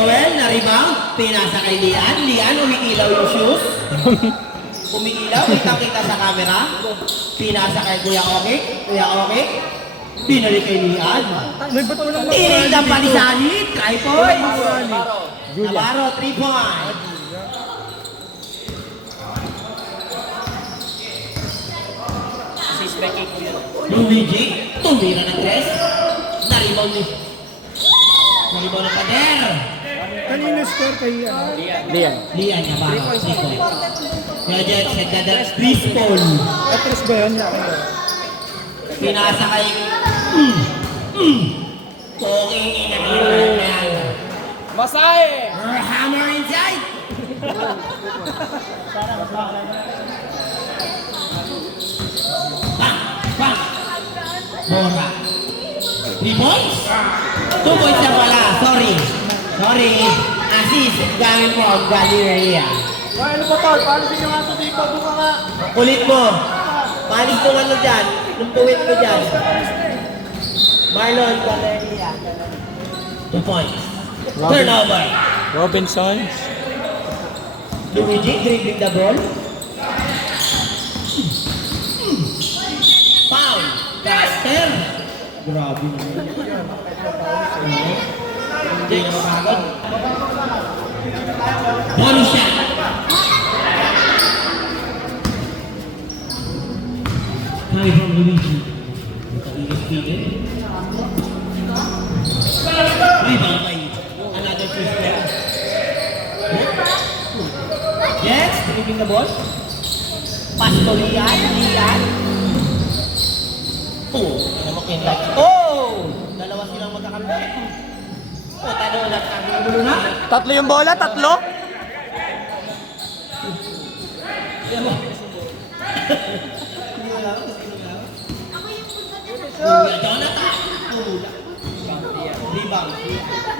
Joel na rebound. Pinasa kay Lian. Lian, umiilaw yung shoes. Umiilaw, kita sa camera. Pinasa kay Kuya Okik. Kuya Okik. Binalik kay Lian. Tinig ng palisanit. Try point. Navarro, 3 point. Luigi, tumira ng tres. Naribaw ng pader. Kanino score kay Lian. Lian Navarro, 3 point. Kaya Jets, nagdadalas baseball. Atras ba yan? Pinasa kay... Poging inamin. Masahe! Hammer inside! Bang! Bang! Bora. 3 points? 2 points na pala. Sorry. Assist. Gamit mo ang Galeria. Ano ba tol? Paalisin nyo nga ito dito. Buka nga. Kulit mo. Palis mo ano dyan. Yung tuwit mo dyan. Marlon Galeria. 2 points. Turnover. Robinsons. Luigi dribbling the ball. Foul. Caster. Grabe naman. Hindi na mapagod. Bonus shot. High from Luigi. Matagigas pili. Rebound by another first player. Yes, dribbling the ball. Pass to Lian. Oh, ano mo kinlike? Oh! Dalawa silang magkakampi. Oh, tanong na ang gulo na. Tatlo yung bola, tatlo? Yan mo. Kuya Jonathan. Tumula. Rebound.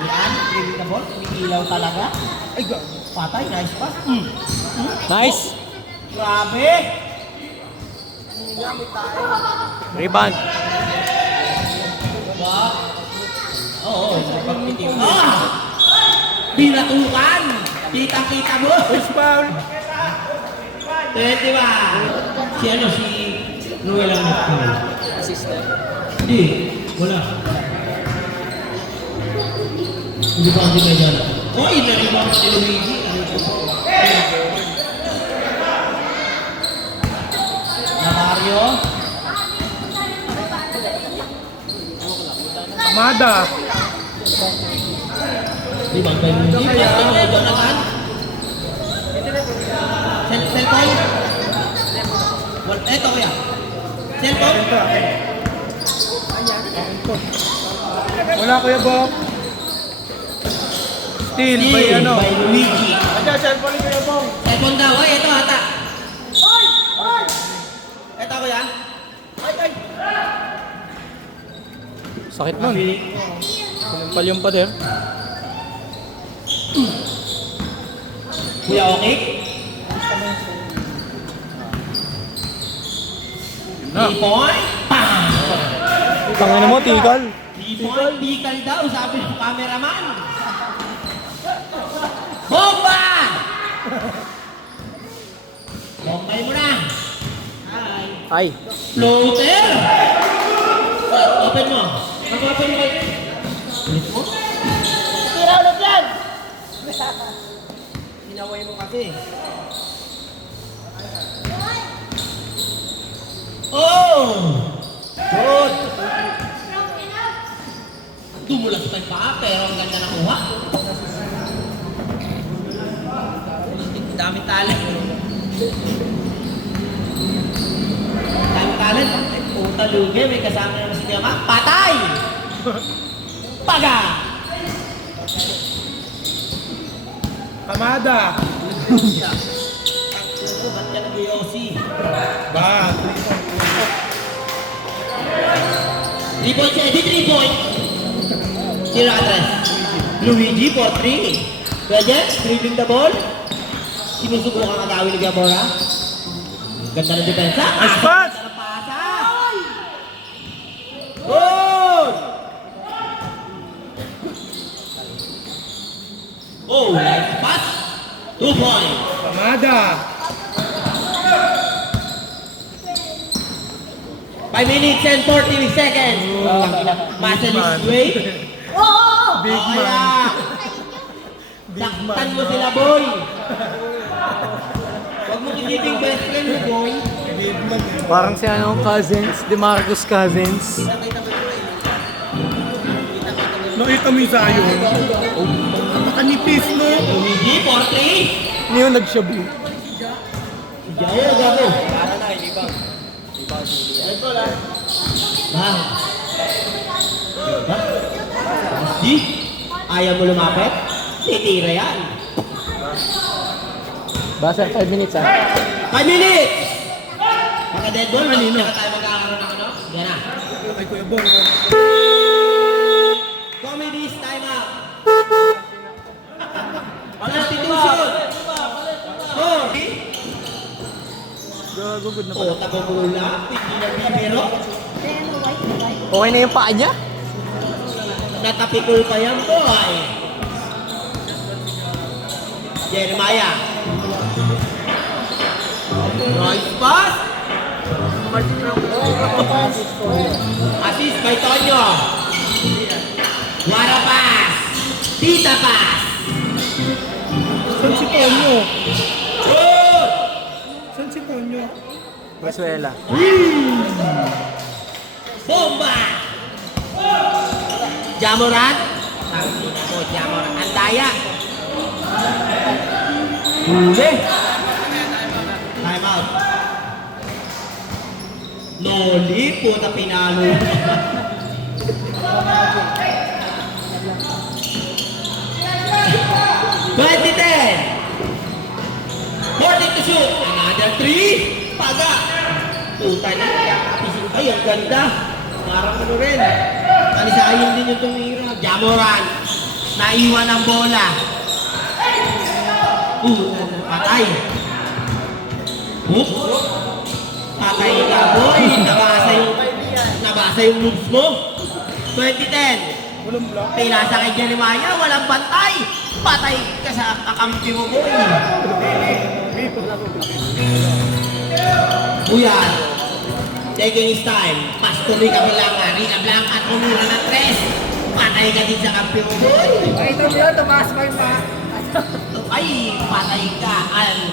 Lian, dribbling the ball. Umiilaw talaga. Ay, patay. Nice pass. Nice. Grabe. Rebound. Ba? Oo, pagpitiw. Binatukan! Kita-kita mo! First foul. 21! Si Noel ang nag-foul. Assistant. Hindi, wala. Hindi ba hindi kaya na? Oy, narinig si Luigi. Navarro. Amada. Di ba kay Luigi? Kaya Jonathan. Cellphone. Eto kaya. Cellphone. Wala Kuya Bong. Steal by ano? By Luigi. Ayan, cellphone ni Kuya Bong. Cellphone daw. Ay, ito ata. Ito ko yan. Sakit nun. Pal yung pader. Kuya Okik. Na. 3 point. Pam! Tangin mo, tigal. 3 point. Tikal daw, sabi ng cameraman. Bomba! Bombay mo na. Hi. Ay. Floater! Open mo. Mag-open mo. Ulit mo? Tira ulit yan! Hinaway mo kasi. Oh! Good! Dumulas pa yung paa, pero ang ganda ng kuha. Dami talent. Dami talent. Puta lugi, may kasama naman si Kuya Mac. Patay! Paga! Amada. Ba't ka nag-UOC? Ba? 3 points, Eddie, 3 points. Sino atras? Luigi for 3. Kuya Jets, dribbling the ball. Sinusubukan ang agawin ni Gamora. Ganda ng depensa. Nice pass! Ganda ng pasa. Good! Oh, nice pass. 2 points. Pamada. 5 minutes and 40 seconds. Muscle is weight. Big Oh, man. kaya. Saktan mo sila, boy. Huwag mo isiping best friend mo, boy. Big man. Parang si ano, Cousins, DeMarcus Cousins. Nakita mo yung sayo. Nakanipis, no? Hindi, 4-3. Ano yung nag-shabu? Jaya, gago. Bang. Di? Ayaw mo lumapit? Titira yan. Basta 5 minutes ha. 5 minutes! Maka dead ball, manino? Saka tayo magkakaroon ng ano? Yan na. Ay, Kuya Bong. Comedies, time out. Substitution. Oh, di? Gago, good na Oh, tababula. Hindi na bibiro. Okay na yung paa niya? Natapikul pa yan, boy. Jeremiah. Nice pass. Assist by Tonyo. Wara pass. Tita pass. Saan si Tonyo? Good. Saan si Tonyo? Venezuela. Bomba. Jamoran. Oh, Jamoran. Andaya. Huli. Time out. Noli, puta pinalo. $20-10. 40 to shoot. Another 3. Paga. Puta na. Ay, ang ganda. Parang ano rin. Kanisayon din yung tumira. Jamoran. Naiwan ang bola. Patay. Hook. Patay ka, boy. Nabasa yung moves mo. 2010. Walang block. Pinasa kay Jeremiah, walang bantay. Patay ka sa kakampi mo, boy. Buyan. Taking his time. Pasto Rica Blanca. Rica Blanca at umura ng 3. Patay ka din sa kampi mo, boy. Ito mo yun, tumaas pa yung pa. Ay, patay ka.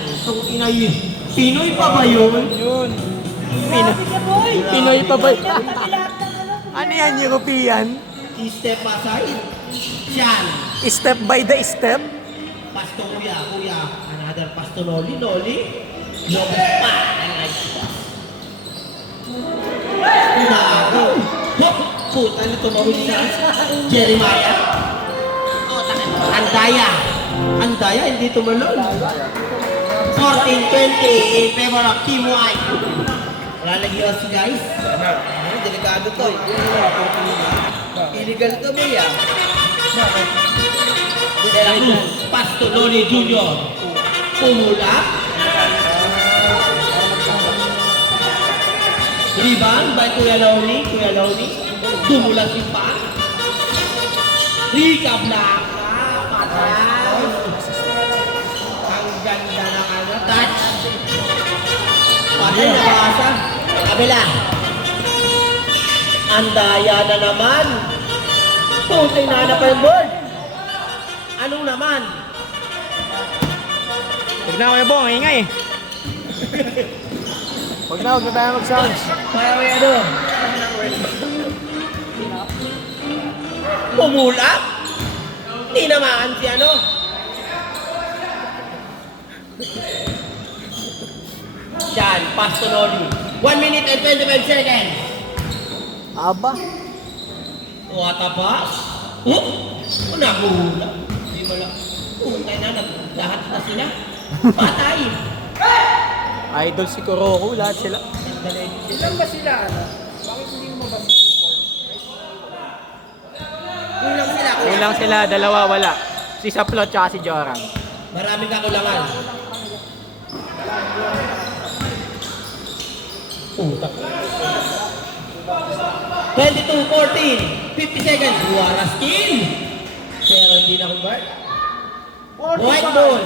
Itong inay. Pinoy pa ba yun? Yun. Grabe ka, boy! Pinoy pa ba? Tabi lahat ng ano. Ano yan, European? Step aside. Siyan. Step by the step? Pasto kuya. Another pasto Noli. Lopez pa. Nice pass. Bago. Hop! Puta na tumawin siya. Jeremiah. Oh, Andaya, hindi tumalon. 14-20 in favor of Team White. Wala nag-ios, guys. Delikado to. Illegal to, Bia. Pasto Noli Jr. Pumula. Rebound by Kuya Loni. Dumula si Pa. Rica Blanca. Patay. Ang ganda ng ano. Touch. Patay na basa. Kabila. Andaya na naman. Puti na hanap ang board. Anong naman? Huwag na, Kuya Bong, ingay. Huwag na tayo mag-sounds. Kaya may ano? Pumula? Hindi naman si ano? Yan, Pasto Noli. 1 minute and 25 seconds. Aba. What a pass? Oh, nahula. Hindi mo lang. Puntay na, lahat na sila. Patay. Idol si Kuroko, lahat sila. Ilan ba sila, ano? Bakit hindi mo ba Kulang sila. Kulang sila, dalawa wala. Si Saplot tsaka si Joram. Maraming kakulangan. Putak. 22-14. 50 seconds. Buwara skill. Pero hindi na convert. White ball.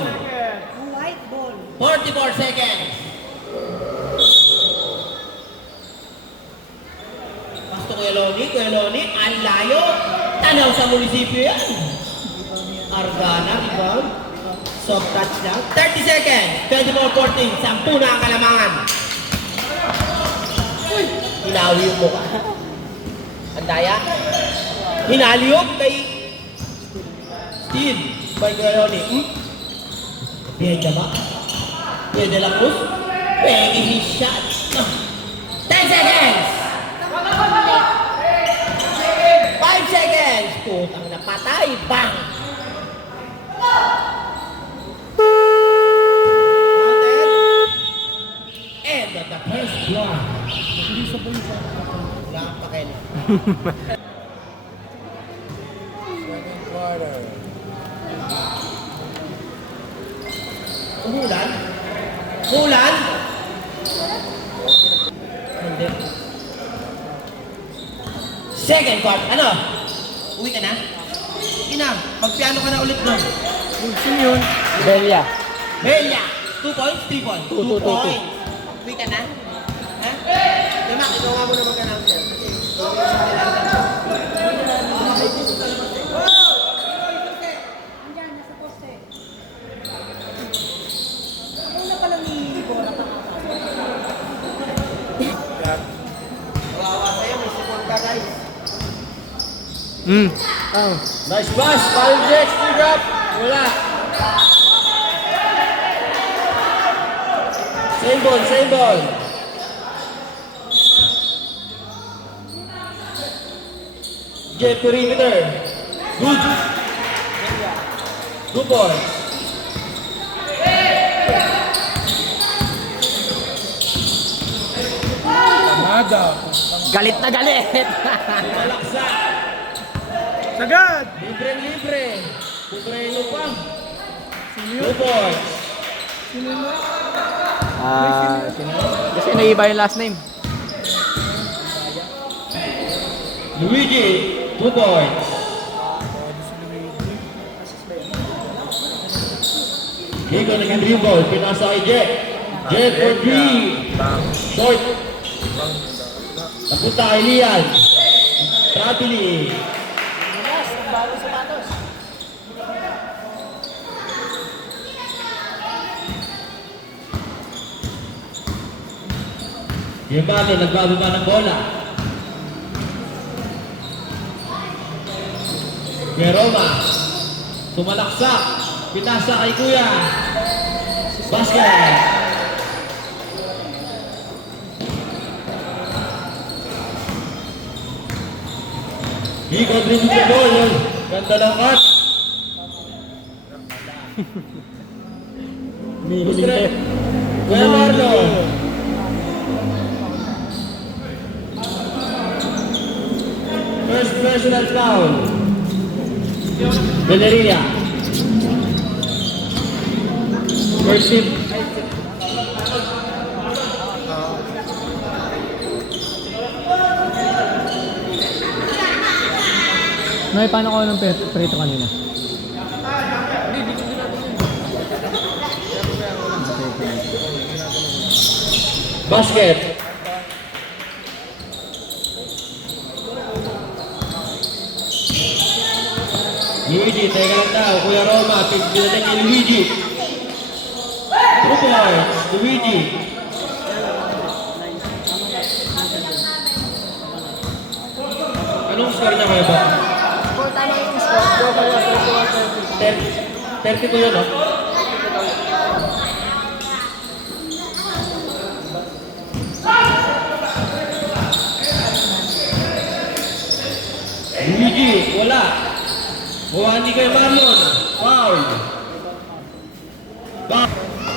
White ball. 44 seconds. Pasto Kuya Loni, ang layo. Tanaw sa munisipyo yan. Argana, rebound. Soft touch lang. 30 seconds. 24-14. 10 na ang kalamangan. Uy, hinawi yung mukha. Ang daya. Hinaliog kay Steve. By Kuya Loni. Pwede ba? Pwede lang po? Pwede his shot. 10 seconds! 5 seconds! Putang napatay! Bang! End of the first block. Wala kang pakialam. Umulan? Umulan? Hindi. Second part. Ano? Uwi ka na? Sige na. Magpiano ka na ulit doon. Sino yun? Belia. Belia! 2 points? 3 points? 2 Two, two, two, points. Uwi ka na? Ha? Diba, ikaw nga muna mag-announcer. Kasi ikaw yung sa Andiyan, nasa poste. Una pa lang ni Bora pa. Kawawa sa'yo, may support ka guys. Nice pass. Foul Jex. Pick up. Wala. Same ball. Same ball. Jet perimeter. Good. Good points. Nada. Galit na galit. Malaksak. Sagad! Libre. Putreno pa. 2 points. Kasi naiba yung last name. Luigi, 2 points. Higo nag-dribble, pinasa kay Jet. Jet for 3. Short. Napunta kay Lian. Trapili. Yung balo, nagbababa ng bola. Roma, sumalaksak, pinasa kay Kuya. Basket. Higo dribble the ball. Ganda ng cut. Straight. Kuya Marlon. First personal foul. Valeria. First tip. Noy, paano ko ng prito kanina? Basket. Luigi, teka lang daw. Kuya Roma, pinatay kay Luigi. 2 points, Luigi. Anong score niya kayo ba? 30 po yun, no? Luigi, wala. Buhani kay Marlon. Foul.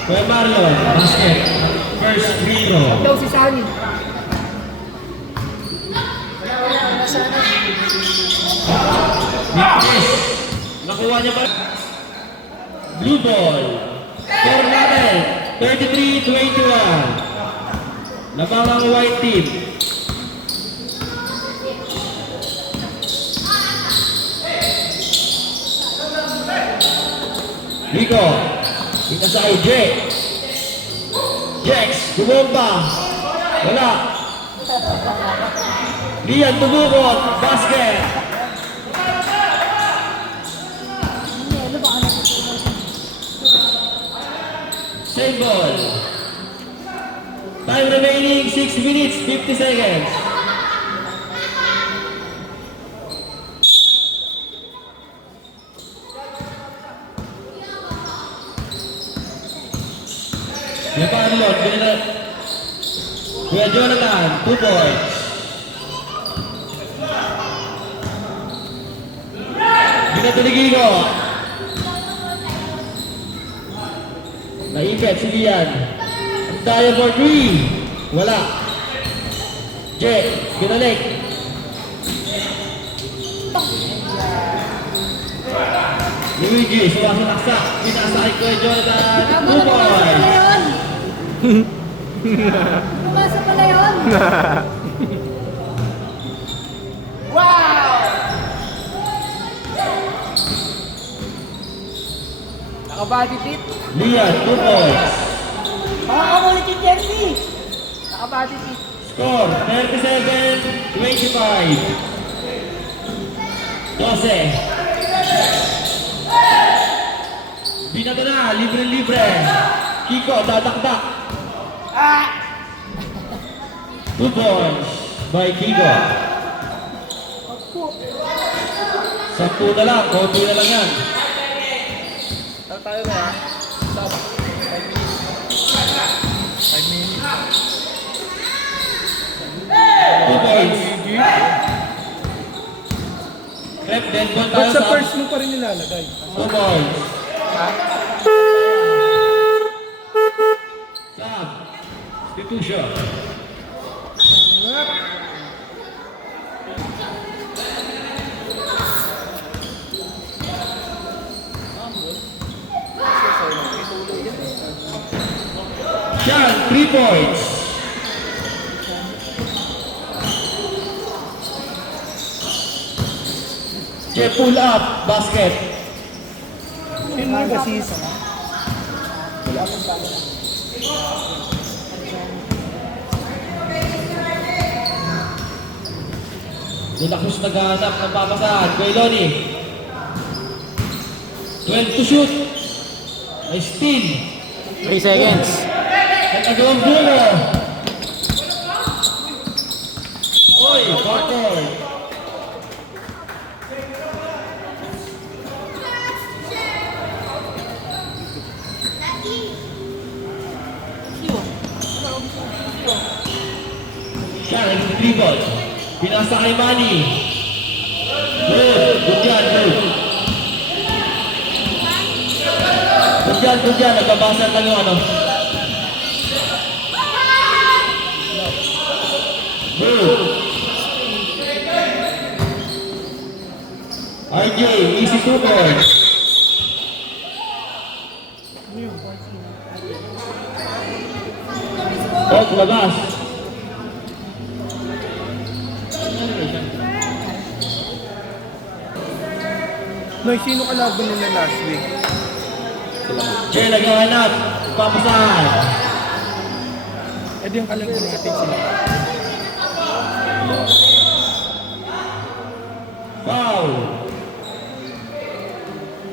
Kay Marlon, basket. First free throw. Daw si Sunny. Weakness. Nakuha niya ba? Blue ball. Score natin. 33-21. Labang ang white team. Rico. Kita sa AJ. Jex. Gumomba. Wala. Lian tumukot. Basket. Same ball. Time remaining 6 minutes 50 seconds. Napaanlon, Kuya Jonathan, 2 points. Binatuligigo. Naipet, sige yan. Ang tayo for 3. Wala. Jet, binalik. Luigi, sumasalaksak. Pinasakay ko kay Jonathan, 2 points. Pumasa pala yun. Nakabody tip. Lian, 2 points. Baka mo ulit yung jersey. Nakabody tip. Score, 37-25. 12. Binato na, libre-libre. Kiko, dadakdak. 2 points by Kiko. 10 na lang, konti na lang yan. Tayo na ha. Stop. 5 minutes. 2 points. Rep, dead ball tayo Ba't sa sa first mo pa rin nilalagay? 2 points. Sub. Substitution. Yan, 3 points. Jeff, pull up, basket. Yun nga kasi Dulakus naghahanap ng papasahan. Kueloni. 12 to shoot. May steal. 3 seconds. Nagagawang bulo. Oy, Barton. Siya, nag-dribble. Pinasa kay Manny. Good. Good yan, good. Good yan. Nagbabasal lang yung ano. Good. RJ, easy 2 points. Oh, labas. Noy, sino kalaban nila last week? Jay, naghahanap. Papasahan. Eh di yung kalaban natin sila. Foul.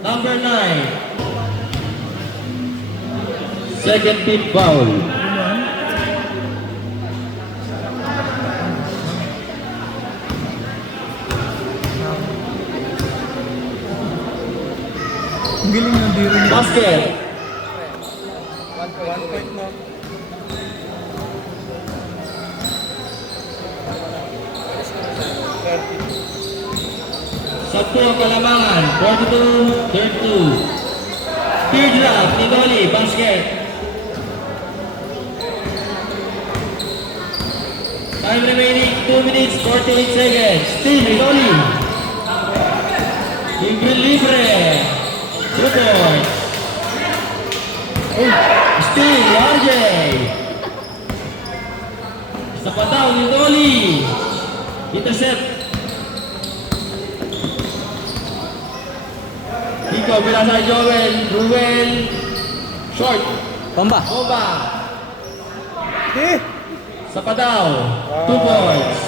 Number 9. Second team foul. Ang galing ng biro niya. Basket. 1 point na. Sakto ang kalamangan. 42-32. Third round, Nidoli, basket. Time remaining 2 minutes 48 seconds. Still, Nidoli. Libre. 2 points. Still, RJ. Sa pataw, Nidoli. Intercept. Kiko. go. Pinasa kay Joel. Ruel. Short. Bomba. Bomba. Sa padaw. 2 points.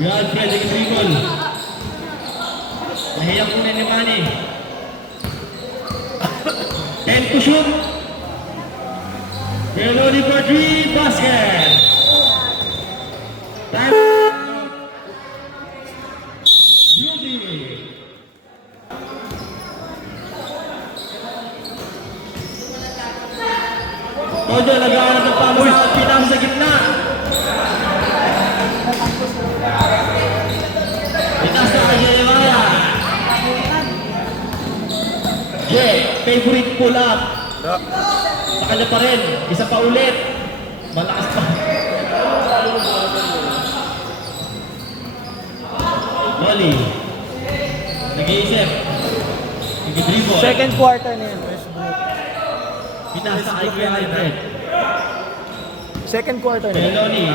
Yan, Frederick Rigol. Nahiyak muna ni Manny. 10 to shoot. Melody for 3, basket. Time out. Beauty. Todo nag-aaral ng pamasahan, pinang sa gitna. Itas na kay Jeremiah. Jay, favorite pull up. Sa kanya pa rin, isa pa ulit. Malakas pa. Molly. Nag-iisip. Nag-dribble. Second quarter na yun. Pinasa kay Kuya Alfred. Second quarter na yun. Meloni.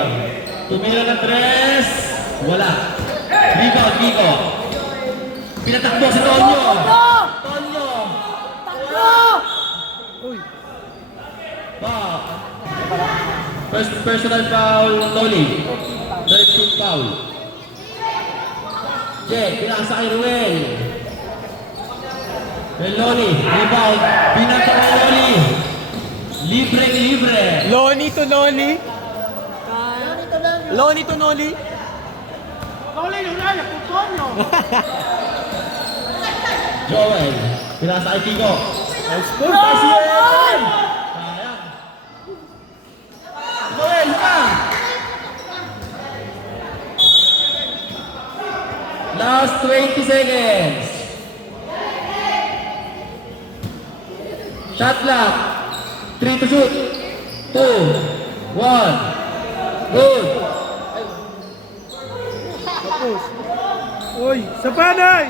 Tumira ng tres. Wala. Rebound, Vico. Pinatakbo si Tonyo. Tonyo. Foul. First personal foul, Tony. Third team foul. Jay, pinasa kay Ruel. Meloni, rebound. Pinasa kay Loni. Libre. Loni to Noli. Loni to Noli. Joel, pinasa kay Tico. Sayang. Joel, ka! Last 20 seconds. Shot clock. 3 to shoot. 2, 1. Good. Uy, sa panay!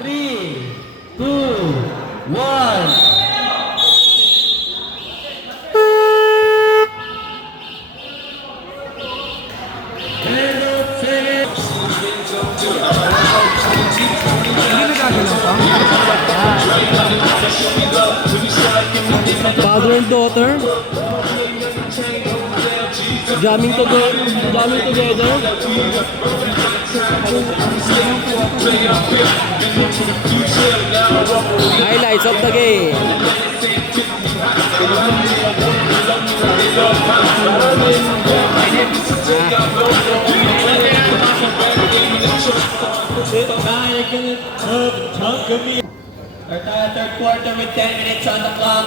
3, 2, 1. Father and daughter jamming together. Highlights of the game. Third quarter with 10 minutes on the clock.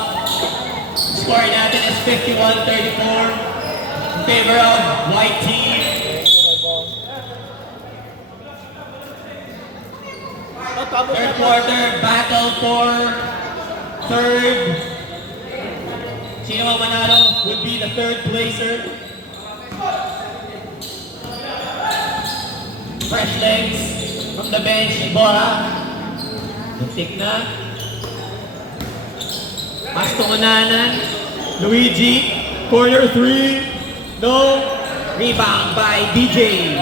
Score natin is 51-34 in favor of white team. Third quarter battle for third. Sino ang manalo would be the third placer. Fresh legs from the bench, Bora. Muntik na. Pasto-unanan. Luigi. Corner 3. No. Rebound by DJ.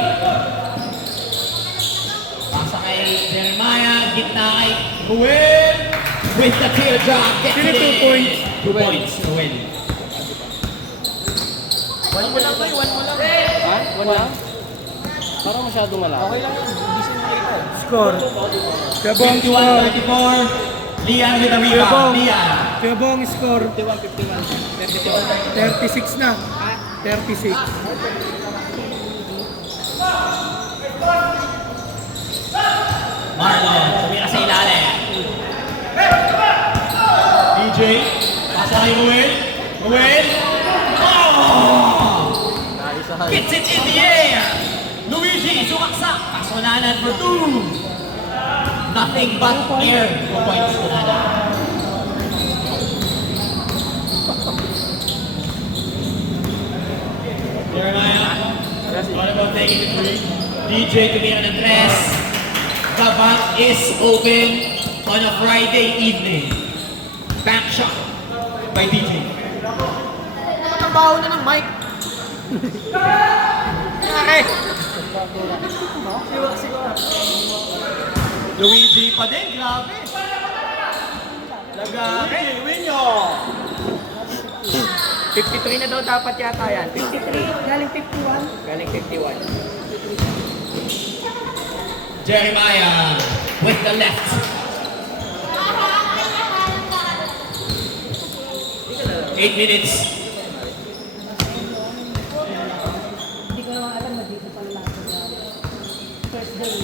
Pasa kay Jeremiah. Gitna kay Ruel. With the teardrop. Gets it in. 2 points. Ruel. One mo lang. Ha? One lang? Parang masyadong malaki. Okay lang yun. Hindi siya nakita. Score. Kebong score. 51-34. Lian with the rebound. Lian. Kebong score. 36 na. 36. Marlon. Sumira sa ilalim. DJ. Pasa kay Ruel. Ruel. Oh! Gets it in the air. Luigi. Sumaksak. Pasonanan for 2. Nothing but air. 2 points to Nana. Jeremiah. What about taking the three? DJ tumira ng tres. The bank is open on a Friday evening. Bank shot by DJ. baho na ng mic. Pare! Luigi pa din, grabe. Lagari, Winyo. 53 na daw dapat yata yan. 53, galing 51. Galing 51. Jeremiah with the left. Eight minutes. Hindi ko naman alam na dito pala lang sa first day.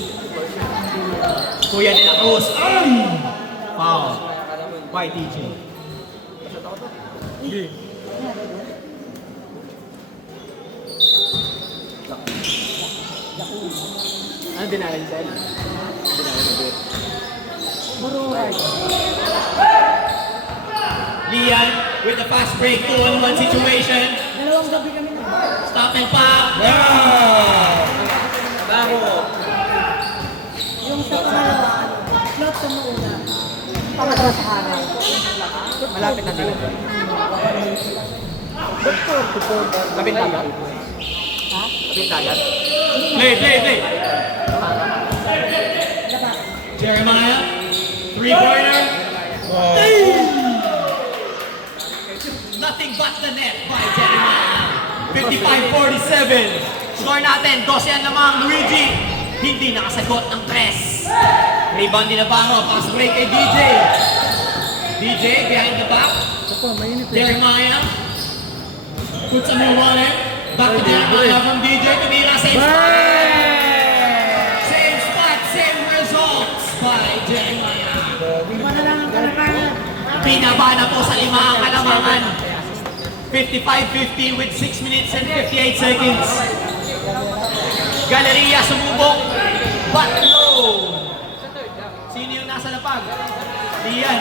Kuya de la Cruz. Foul. By DJ. Ano dinalin sa'yo? Buruhay. Lian with the fast break, 2-on-1 situation. Dalawang gabi kami na. Stop and pop. Yung sa pangalawa, float sa mauna. Pangalawa sa harap. Malapit na din. Kapit dagat? Ha? Kapit dagat? Play. Jeremiah, three-pointer. Nothing but the net by Jeremiah. 55-47. Score natin, 12 ang lamang. Luigi, hindi nakasagot ng press. Rebound din na Baro, pass break kay DJ. DJ behind the back. Jeremiah puts a move on it. Back to Jeremiah from DJ. Tumira, same spot. Same spot, same results by Jeremiah. Wala lang ang kalamangan. Binaba na po sa 5 ang kalamangan. 55-50 with 6 minutes and 58 seconds. Galleria sumubok. But no. Sino yung nasa lapag? Lian.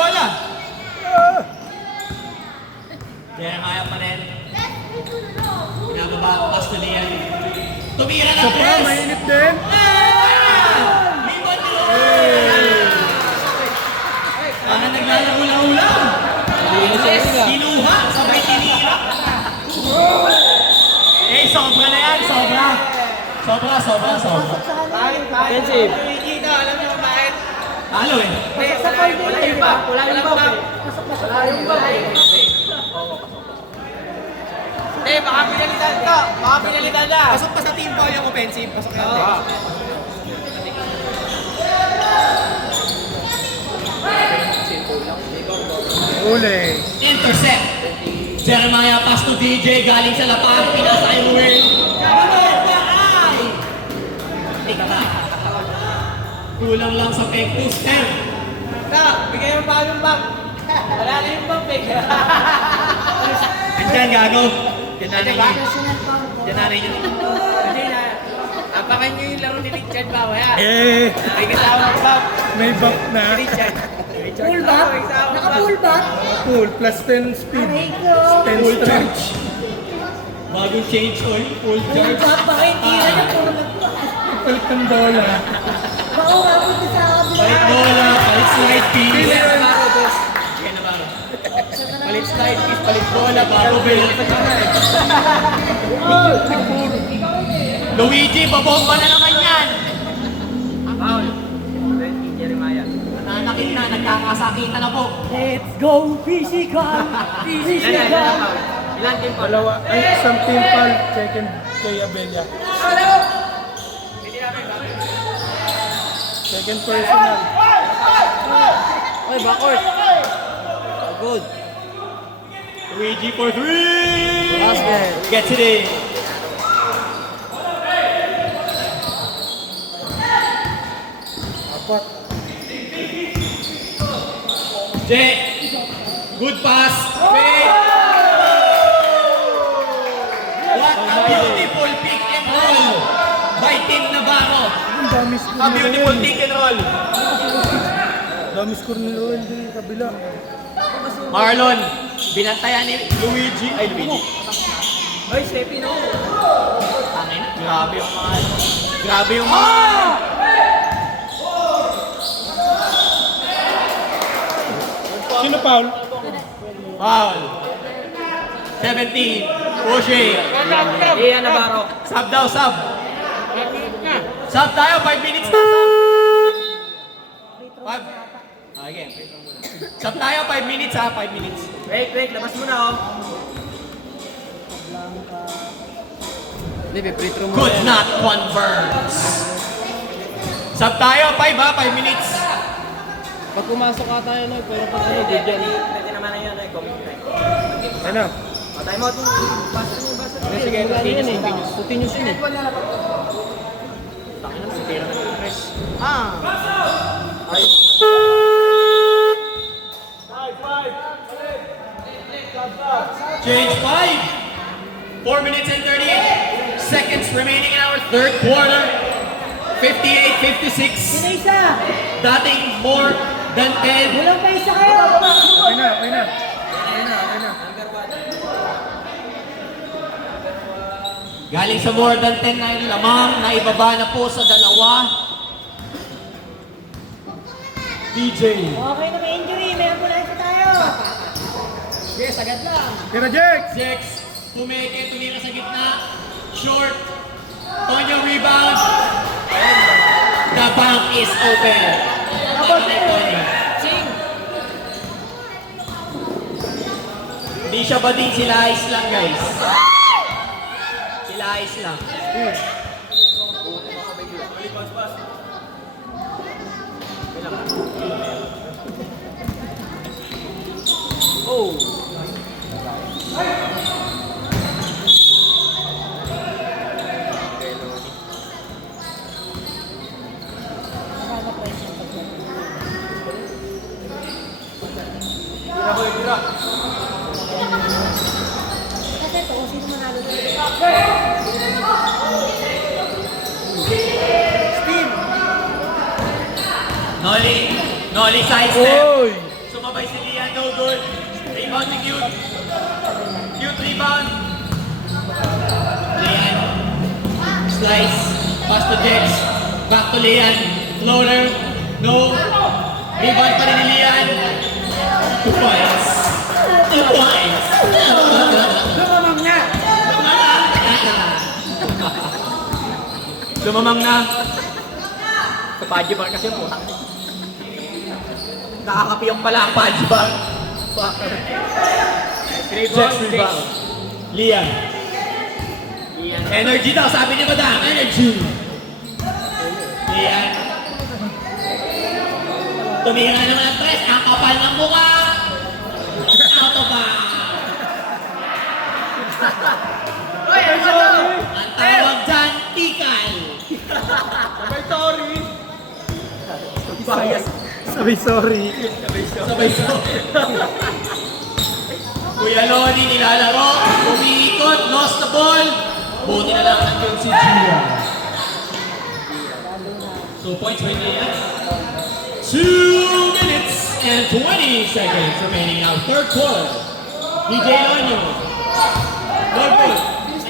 Bola. Jeremiah pa rin. Pinababa ang pass to Lian. Tumira na press. Mainit din. Limon nyo. Parang naglalaro-ulaw. Kinuha, sabay tinira. Sobra na yan, sobra. Sobra. Offensive. Ano eh? Sa part day. Wala yung back. Pasok. Baka pinalitan to. Baka pinalitan na. Pasok pa sa team ball yung offensive. Pasok yan. Uli. Intercept. Jeremiah pass to DJ, galing sa lapag, pinasa kay Will. Bakay! Tika ba? Kulang lang sa peg booster. Bigay mo pa yung back. Wala na yung back eh. Andyan, gago. Yan na Diba? National power. Yan na rin yun. Hindi na. Apakan nyo yung laro ni Richard ba? Wala. May Eh, kasama ng back. may back na. Richard. Full back? Naka-full back? Full plus 10 speed. Aray ko. 10 Full strength. charge. Bagong change oil, full Full charge. back? Baka hindi na niya puro Palit ng bola. Baka umabot na sa kabila. Palit bola, palit slide piece. Yan na ba? Palit slide piece, palit bola, bago bell. Luigi, babomba na naman yan. Foul. Jeremiah. Nananakit na, nagkakasakitan na po. Let's go physical! Physical! Ilan team pa? Dalawa. Ay, isang team foul. Second kay Abella. Second personal. Ay, backcourt. Good. Luigi for three. Basket. Gets it in. Apat. Jet. Good pass. Fake. What a beautiful pick and roll by Team Navarro. Ang dami score A ni beautiful Roel. pick and roll. Dami score ni Roel di kabila. Marlon, binantayan ni Luigi. Ay, Luigi. Ay, Steffi no. Tangin, grabe yung mga... Grabe yung mga... Sino foul? Foul. 17. Pushing. Ian Navarro. Sub daw, sub. Sub tayo, 5 minutes na, sub. 5. Again. Sub tayo, 5 minutes ha, 5 minutes. Wait, labas mo na oh. Hindi, free throw mo. Could not convert. Sub tayo, 5 ha, 5 minutes. Pag pumasok ka tayo, no, pero pag ano, good yan. Pwede naman na yun, Ano? Patay mo ito. Sige, continuous yun eh. Takin na, sitira na yung press. Ay. Change 5. 4 minutes and 38 seconds remaining in our third quarter. 58-56. Isa! Dating more than 10. Walang pa isa kayo! Okay na. Galing sa more than 10 na yung lamang na ibaba na po sa dalawa. DJ. Okay na may injury, may ambulansya tayo! Yes, agad lang. Tira, Jex! Jex, tumira sa gitna. Short. Tonyo rebound. The bank is open. Tonyo. Hindi siya bading, sila ice lang guys. Sila ice lang. Oh. Kasi ito, kung sino manalo doon. Nolly side step. Oy! Sumabay si Lian, no good. Rebound ni Cute. Cute rebound. Lian. Slice. Pass to Jex. Back to Lian. Floater. No. Rebound pa rin ni Lian. 2 points. 2 points. Lumamang niya! Lumamang na. Sa Paji Bar kasi yung putang. Nakakapiyong pala ang Paji Bar. Jex rebound. Lian. Energy daw, sabi ni Madam. Energy. Lian. Tumira naman ang tres. Ang kapal ng mukha. Out of bounds. Ang tawag dyan, tikal. Sabi sorry. Sabay so. Kuya Loni nilalaro. Umiikot. Lost the ball. Buti na lang nandiyon si Gia. So points by Lian. 2 minutes and 20 seconds remaining now. Third quarter. DJ Lonyo. Good good.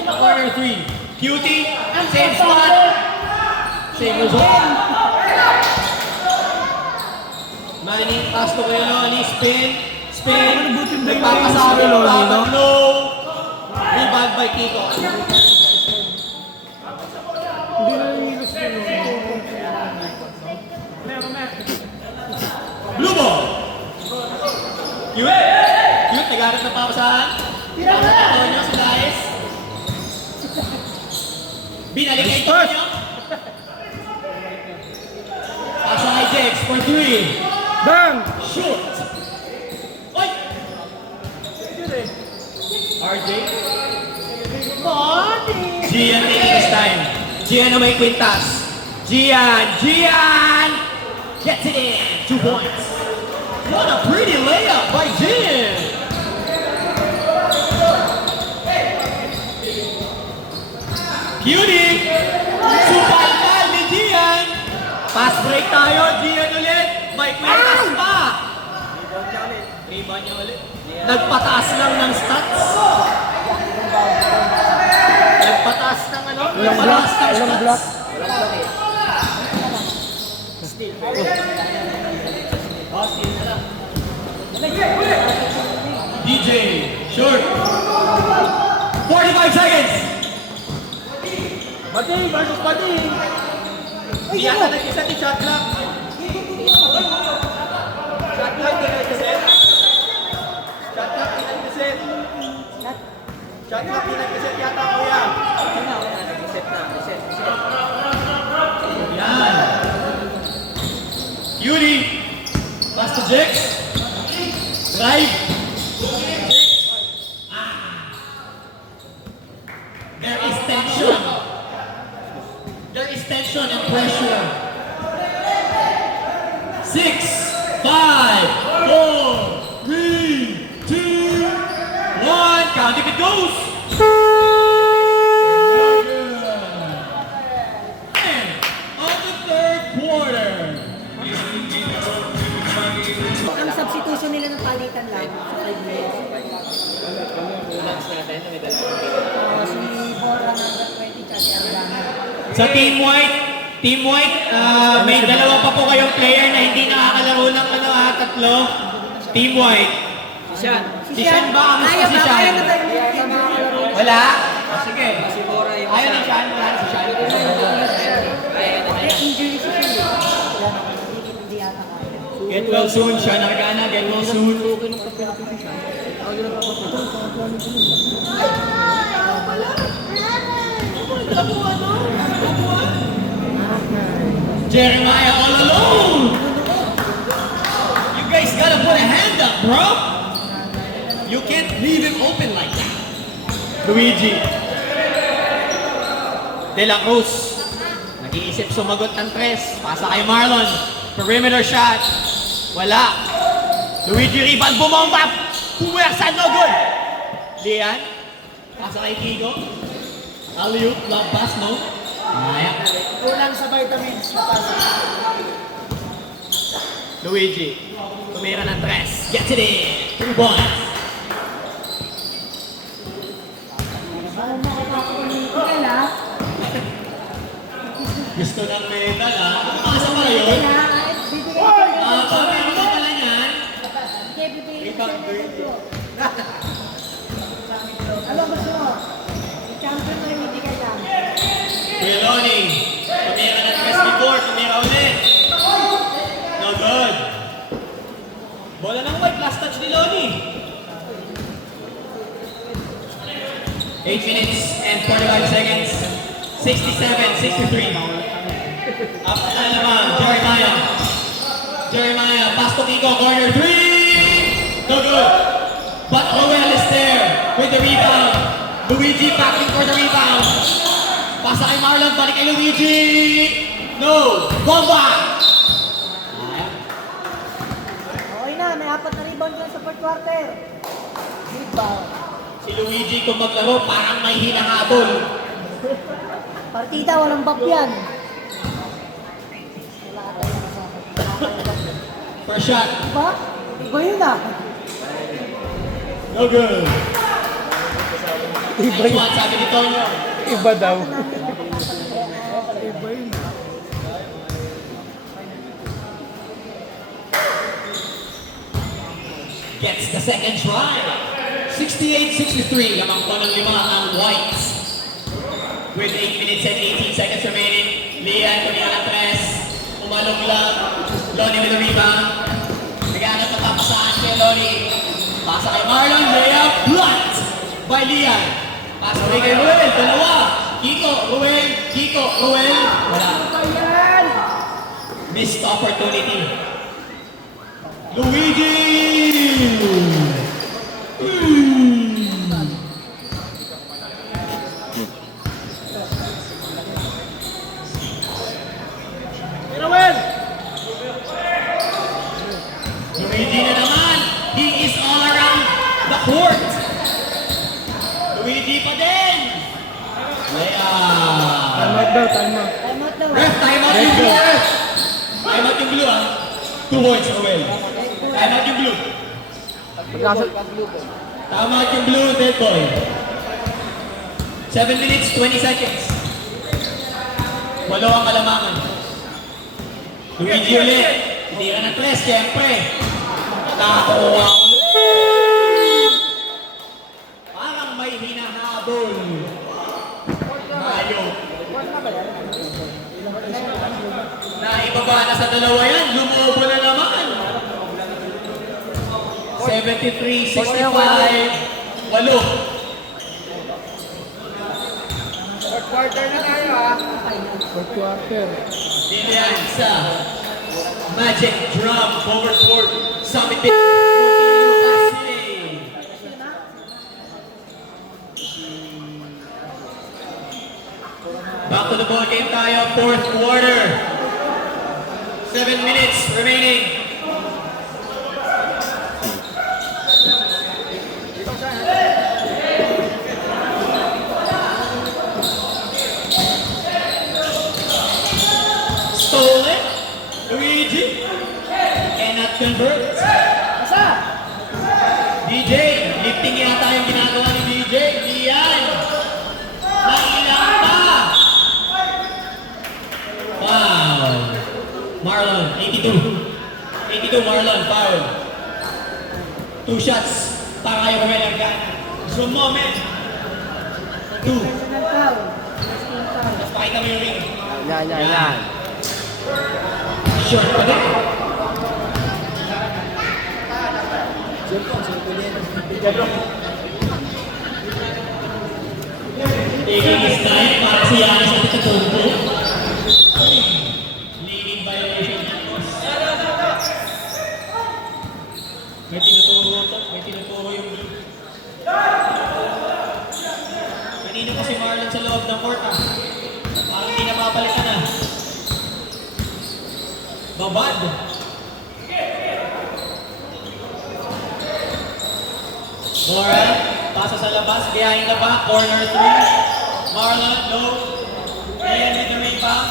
Corner 3. Cutie. Same spot. Same result. Manning pass to Kuya Loni. Spin. Nagpapasabi ng tapang low. Rebound by Kiko. Blue ball. Cute, nag-arap na pausahan. Tonyo sa guys. Binalik kay Tonyo. Pasa kay Jex for 3. Bang! Shoot. Oy! RJ. Gian taking his time. Gian na may kwintas. Gian! Gets it in. 2 points. What a pretty layup by Gian. Cutie. Supalpal ni Gian. Pass break tayo. Gian ulit. May kwintas pa. Rebound niya ulit. Nagpataas lang ng stats. Nagpataas ng ano? Nagpataas ng stats. DJ, short. 45 seconds. Bading versus Bading. Di ata nag-isa ni shot clock. Shot clock, di nag-reset. Shot clock, di nag-reset. Shot clock, di nag-reset yata, kuya. Yan. Yuri. Pass to Jex. Drive. There is tension. There is tension and pressure. 6, 5, 4, 3, 2, 1. Count if it goes. End of the third quarter. Ang substitution nila ng palitan lang sa 5 minutes. Si Bora number 20 tsaka si Arlana. Sa Team White, may dalawa pa po kayong player na hindi nakakalaro ng tatlo. Team White. Si Sean ba? Kamusta si Sean? Kaya na tayo nakakalaro. Wala? Sige. Ayaw ni Sean, wala si Sean. Injury si Sean. Hindi yata kaya. Get well soon, Sean Argana. Get well soon. Jeremiah all alone. You guys gotta put a hand up, bro. You can't leave him open like that. Luigi. De La Cruz. Nag-iisip sumagot ng tres. Pasa kay Marlon. Perimeter shot. Wala. Luigi rebound. Bumomba. Puwersa. No good. Lian. Pasa kay Kigo. Alley-oop. Lob pass. No. Ayan. Kulang sa vitamins na pasa. Luigi. Tumira ng tres. Gets it in. 2 points. Gusto ng medal, ha? Ano pa yun? Pamero ka pala niyan. Ano gusto mo? Champion na hindi ka lang. Kuya Lonnie, tumira ng tres before, tumira ulit. No good. Bola ng white, last touch ni Lonnie. 8 minutes and 45 seconds. 67, 63. Up na naman, Jeremiah, pass to Kiko, corner 3! No good. But Roel is there with the rebound. Luigi backing for the rebound. Pasa kay Marlon, balik kay Luigi! No! Bomba! Okay na, may 4 na rebound dyan sa fourth quarter. Rebound. Si Luigi kung maglaro, parang may hinahabol. Partida, walang bap yan. First shot. Diba? Iba yun ah. No good. Next one, sabi ni Tonyo. Iba daw. Gets the second try. 68-63. Lamang po ng 5 ang Whites. With 8 minutes and 18 seconds remaining. Lian, kumira ng tres. Umalong lang. Lonnie with the rebound. Nag-aangat na papasaan kay Lonnie. Pasa kay Marlon. Layup. Blocked by Lian. Pasa kay Ruel. Dalawa. Kiko, Ruel. Kiko, Ruel. Wala. Missed opportunity. Luigi! Luigi na naman. He is all around the court. Luigi pa din. Time out daw, time out. Time out daw. Ref, time out yung blue. Ref. Time out yung blue, ah. 2 points, Ruel. Time out yung blue. Time out yung blue, dead boy. 7 minutes, 20 seconds. 8 ang kalamangan. Luigi ulit. Tira ng tres, siyempre. Nakakuha ko. Parang may hinahabol. Ayok. Naibaba na sa dalawa yan. Lumubo na naman. 73-65. 8. Fourth quarter na tayo ha. Fourth quarter. Dito yan sa Magic Drum Forward Court Summit Lucas City. Back to the ball game tayo, fourth quarter. 7 minutes remaining. Stolen. Luigi. Cannot convert. DJ. Lifting yata yung ginagawa ni DJ. Iyan. Nailang pa. Foul. Marlon, 82. 82 Marlon, foul. 2 shots. Para kayo kumilarga. So moment. 2. Personal foul. Personal foul. Tapos pakita mo yung ring. Yan. Short pa din. Taking his time para si Yanis at Tatumbo. Leading violation yan, boss. May tinuturo yung kanina pa si Marlon sa loob ng court ah. Parang hindi na papalitan ah. Babad. Mora, pasa sa labas, biyahin na ba? Corner 3. Marlon, low. Ayan, with the rebound.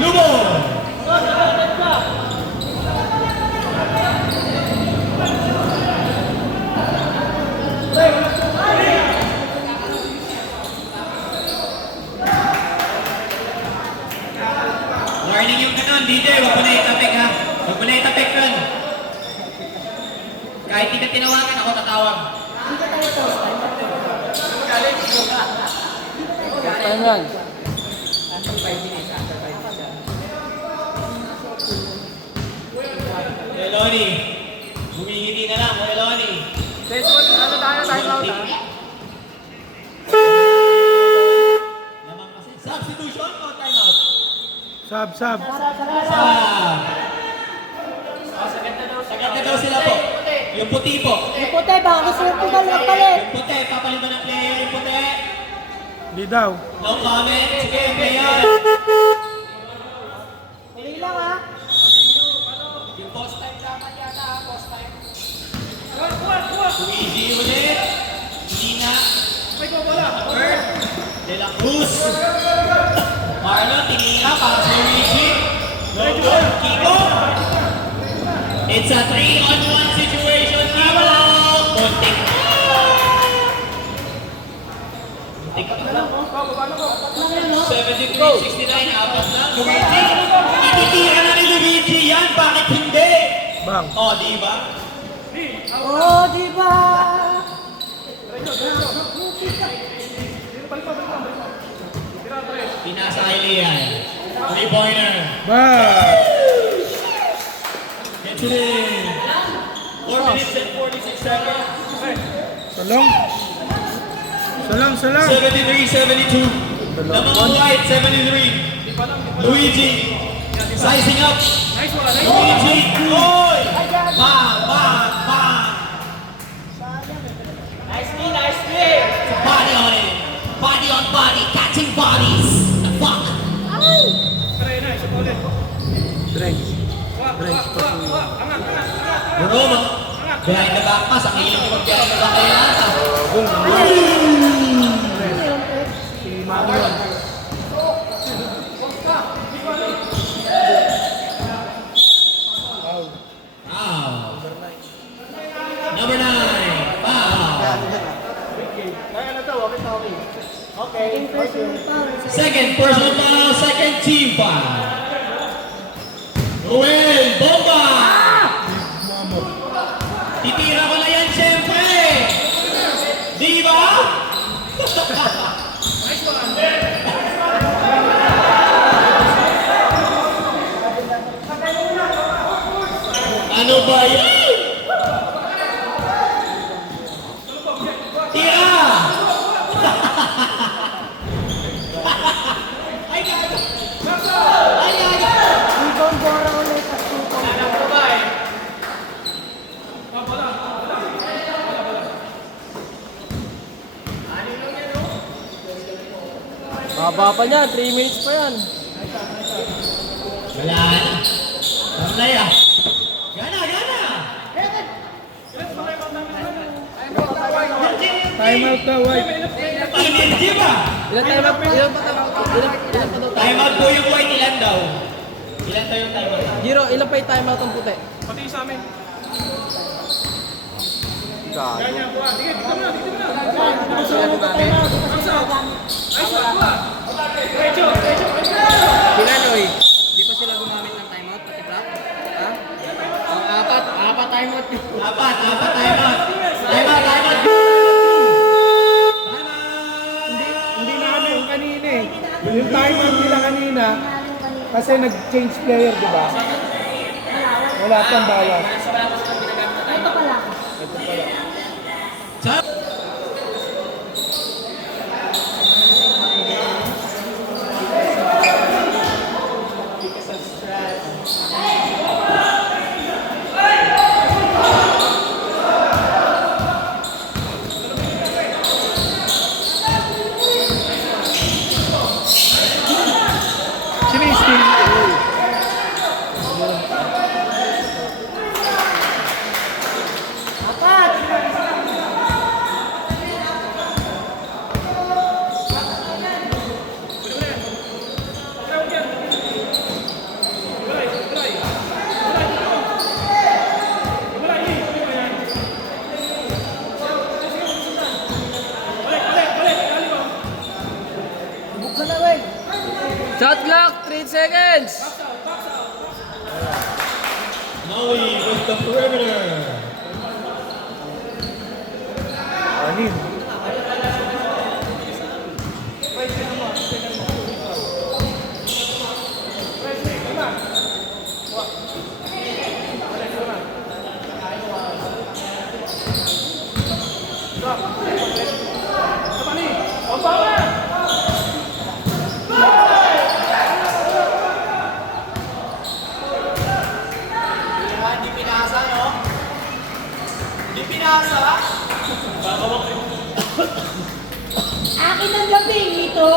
Blue ball. Warning yung kanon, DJ, wag mo na itapik ha. Wag mo na itapik kan. Kahit di ka tinawagan, ako tatawag. Time yan. Eloni, bumingiti na lang, Eloni. Ano tayo? Time out ha. Naman kasi, substitution o timeout? Sub. Sa ganda daw sila po. Yung puti po. Yung puti, baka gusto yung pugal magpalit. Yung puti, papalit ba ng player yung puti? Di daw. No comment. Sige, player. Huli lang ha. Yung post time dapat yata ha, post time. Luigi ulit. Hindi na. Bird. De La Cruz. Marlon, tinira para sa Luigi. No good. Kiko. It's a 3-on-1 situation. Kiko. Konting. Konting ka pa lang. 73-69 out of lang. Luigi. Ititira na ni Luigi yan. Bakit hindi? Bang. Oh, di ba? Oh, di ba? Pinasa kay Lian. 3-pointer. Bang. Gets it in. 4 minutes and 46 seconds. Salong. 73-72. The mga white, 73. Luigi. Sizing up. Luigi. Oy! Bang! Body on it. Body on body. Catching bodies. The fuck? Roma. Behind the back pass. Ang hiling ko mag-behind the back kayo nata. Wow. Number 9. Wow. Second personal foul, second team foul. Noel Bol Ano ba yan? Tira! Ay, gago! Ay, gago! Ibon Bora ulit at Ibon. Baba pa niyan, 3 minutes pa yan. Wala na. Samlay ah. Gana, gana! Time out daw, White. Hindi ba? Ilan tayo ba? Ilan pa daw? Time out po yung white, ilan daw? Ilan tayo yung time out? Giro, ilan pa yung timeout ang puti? Pati sa amin. Gago. Sige, dito mo na, dito mo na. Sila, Noy. Di pa sila gumamit ng timeout, pati Brock? Ha? Ang apat timeout. Apat time out. Time out, time out. Hindi namin yung kanina eh. Yung time out nila kanina, kasi nag-change player, di ba? Wala pang bawas. Ito pala. Sino yung steal? Apat. Buksan na, White. Shot clock, 3 seconds! Maui with the perimeter. Anin. Hindi pinasa, no? Hindi pinasa. Akin ang labing ito!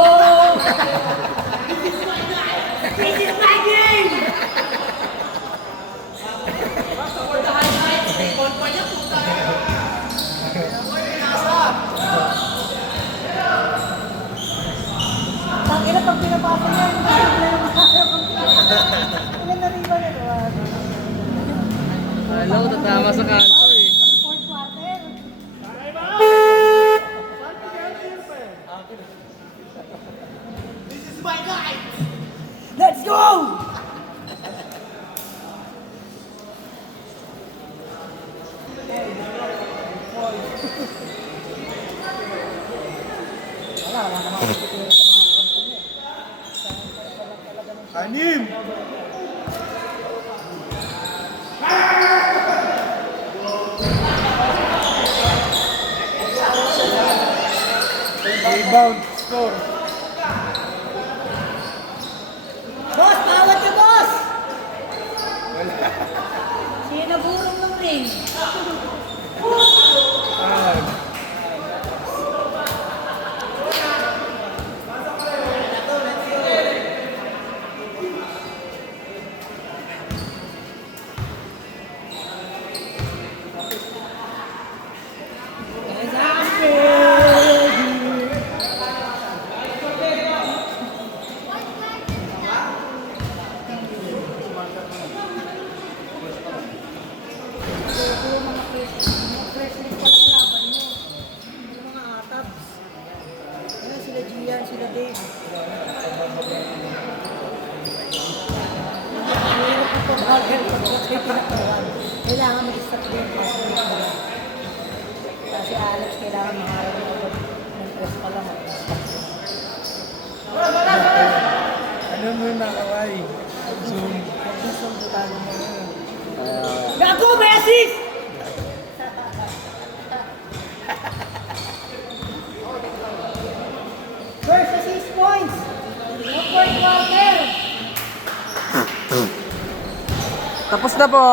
This is my game! Tangina pag pinapasa niya, hindi na yung ilan na rin ba na naman? Hello, tatama sa kanto eh. Fourth quarter. This is my night. Let's go! Wala naman tutulong sa mga kampo niya. Anim! Rebound score. Boss, bawat ka, boss! Sino nagurong ng ring? Sila Dave. Mahirap po pag hard-head pag may pinakawan. Kailangan mag-start din kasi Alex kailangan maharap ng press pa lang. Ano mo yung nakaway? Zoom. Zoom tayo mo. Gago, may assist! First assist points. No fourth quarter. Tapos na po.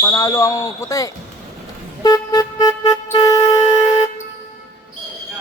Panalo ang puti.